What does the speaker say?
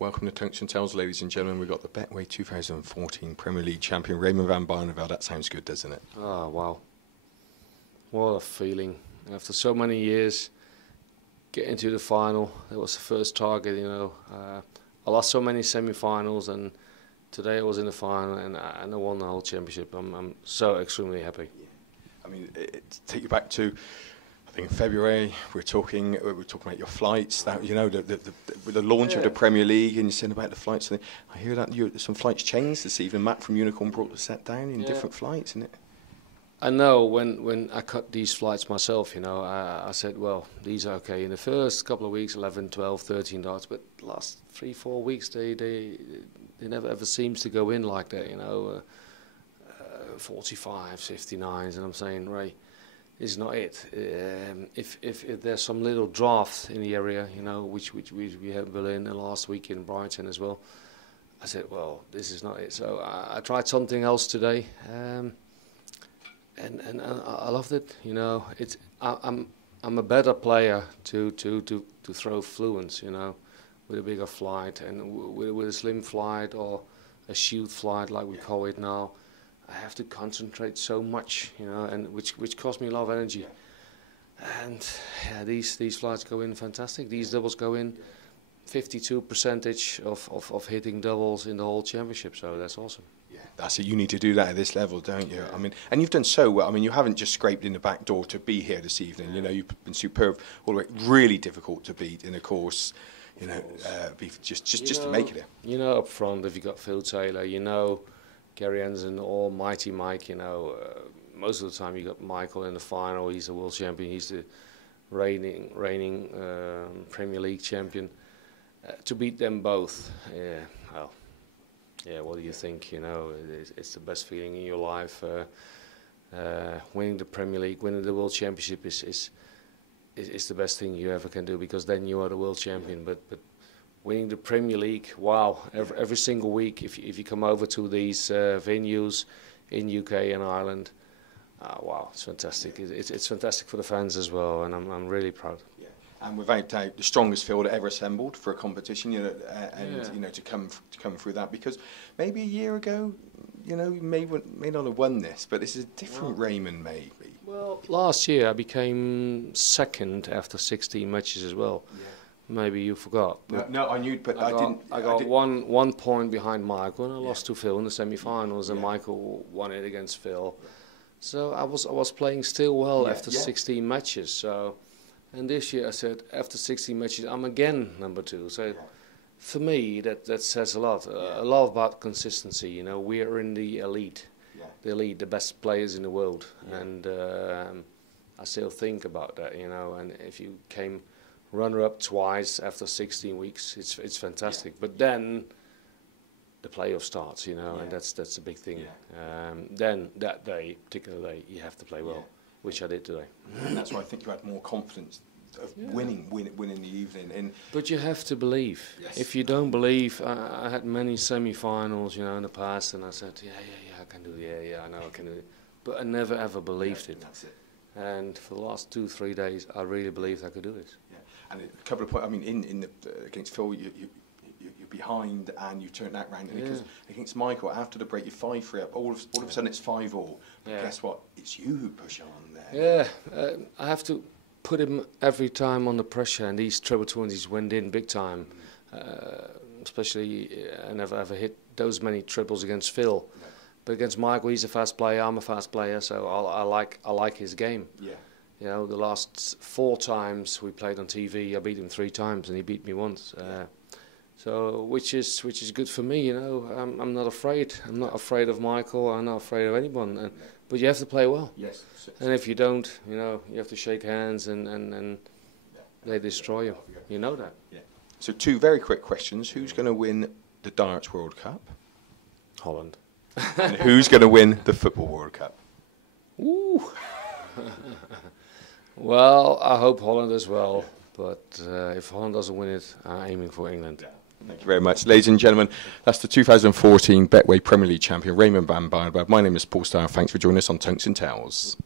Welcome to Tungsten Tales, ladies and gentlemen. We've got the Betway 2014 Premier League champion, Raymond van Barneveld. That sounds good, doesn't it? Oh, wow. What a feeling. After so many years, getting to the final, that was the first target, you know. I lost so many semi-finals, and today I was in the final, and I won the whole championship. I'm so extremely happy. Yeah. I mean, take you back to, I think in February, we were talking about your flights. That, you know, the launch of the Premier League, and you said about the flights. And I hear that some flights changed this evening. Matt from Unicorn brought the set down in different flights, isn't it? I know when I cut these flights myself, you know, I said, well, these are okay. In the first couple of weeks, 11, 12, 13 darts, but last 3-4 weeks, they never ever seems to go in like that, you know. 45, 59s, and I'm saying, Ray, this is not it. If there's some little draft in the area, you know, which we had in Berlin and last week in Brighton as well, I said, well, this is not it. So I tried something else today. And I loved it, you know. I'm a better player to throw fluence, you know, with a bigger flight and with a slim flight or a shield flight like we call it now. I have to concentrate so much, you know, and which costs me a lot of energy. And yeah, these flights go in fantastic. These doubles go in 52% of hitting doubles in the whole championship. So that's awesome. Yeah, that's it. You need to do that at this level, don't you? I mean, and you've done so well. I mean, you haven't just scraped in the back door to be here this evening. You know, you've been superb all the way. Really difficult to beat in a course. You know, just to make it here. You know, up front, if you got Phil Taylor, you know, Gary Hansen or Mighty Mike, you know, most of the time you got Michael in the final. He's the world champion. He's the reigning Premier League champion. To beat them both, yeah, well, yeah. What do you think? You know, it's the best feeling in your life. Winning the Premier League, winning the World Championship is the best thing you ever can do, because then you are the world champion. But winning the Premier League, wow! Every single week, if you come over to these venues in UK and Ireland, wow, it's fantastic. It's fantastic for the fans as well, and I'm really proud. Yeah. And without doubt, the strongest field ever assembled for a competition, you know, you know, to come through that, because maybe a year ago, you know, you may not have won this, but this is a different Raymond, maybe. Well, last year I became second after 16 matches as well. Yeah. Maybe you forgot. No, I knew, but I didn't. I got one point behind Michael, and I lost to Phil in the semi-finals, and Michael won it against Phil. So I was playing still well after 16 matches. So, and this year I said after 16 matches I'm again number 2. So for me that says a lot. A lot about consistency. You know, we are in the elite, the best players in the world, and I still think about that. You know, and if you came runner-up twice after 16 weeks, it's fantastic. But then the playoff starts, you know, and that's the big thing. Then that particular day, you have to play well, which I did today. And that's why I think you had more confidence of winning the evening. But you have to believe. Yes. If you don't believe, I had many semi-finals, you know, in the past, and I said, yeah, I can do it. I know I can do it. But I never ever believed it. That's it. And for the last 2-3 days, I really believed I could do this. Yeah. And a couple of points. I mean, in the against Phil, you're behind and you turn that round. And against Michael, after the break, you're 5-3 up. All of a sudden, it's 5-all. But guess what? It's you who push on there. Yeah, I have to put him every time under pressure, and these treble 20s he's went in big time. Especially, I never ever hit those many triples against Phil. No. But against Michael, he's a fast player. I'm a fast player, so I like his game. Yeah. You know, the last 4 times we played on TV, I beat him 3 times, and he beat me once. So which is good for me. You know, I'm not afraid. I'm not afraid of Michael. I'm not afraid of anyone. But you have to play well. Yes. And if you don't, you know, you have to shake hands and they destroy you. You know that. Yeah. So 2 very quick questions: who's going to win the Darts World Cup? Holland. And who's going to win the Football World Cup? Ooh. Well, I hope Holland as well, but if Holland doesn't win it, I'm aiming for England. Yeah. Thank you very much. Ladies and gentlemen, that's the 2014 Betway Premier League champion, Raymond van Barneveld. My name is Paul Starr. Thanks for joining us on Tungsten Tales.